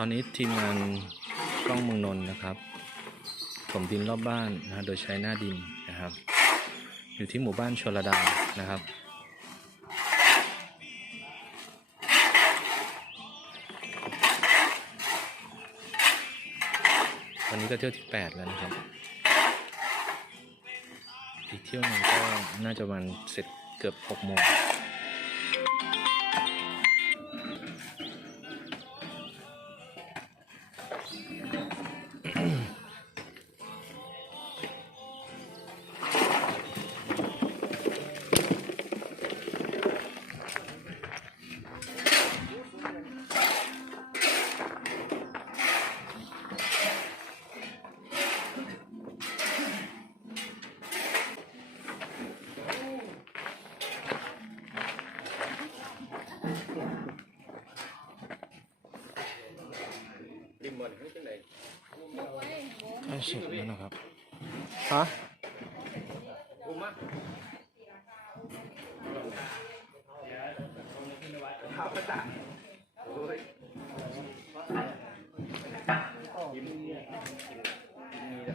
ตอนนี้ทีมงานกล้องเมืองนนท์นะครับ ถมดินรอบบ้านนะโดยใช้หน้าดินนะครับ อยู่ที่หมู่บ้านชลดานะครับวันนี้ก็เที่ยวที่ 8 แล้วนะครับ อีกเที่ยวหนึงก็น่าจะวันเสร็จเกือบ 6 โมง บ่นไอ้เสร็จนะครับฮะข้าวประตาโอ้ยยิ้มเนี่ย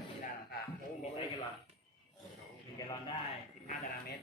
มีแด้านหลังโอ้มีได้กัอนึ่งแกลอนได้สิบห้าตารางเมตร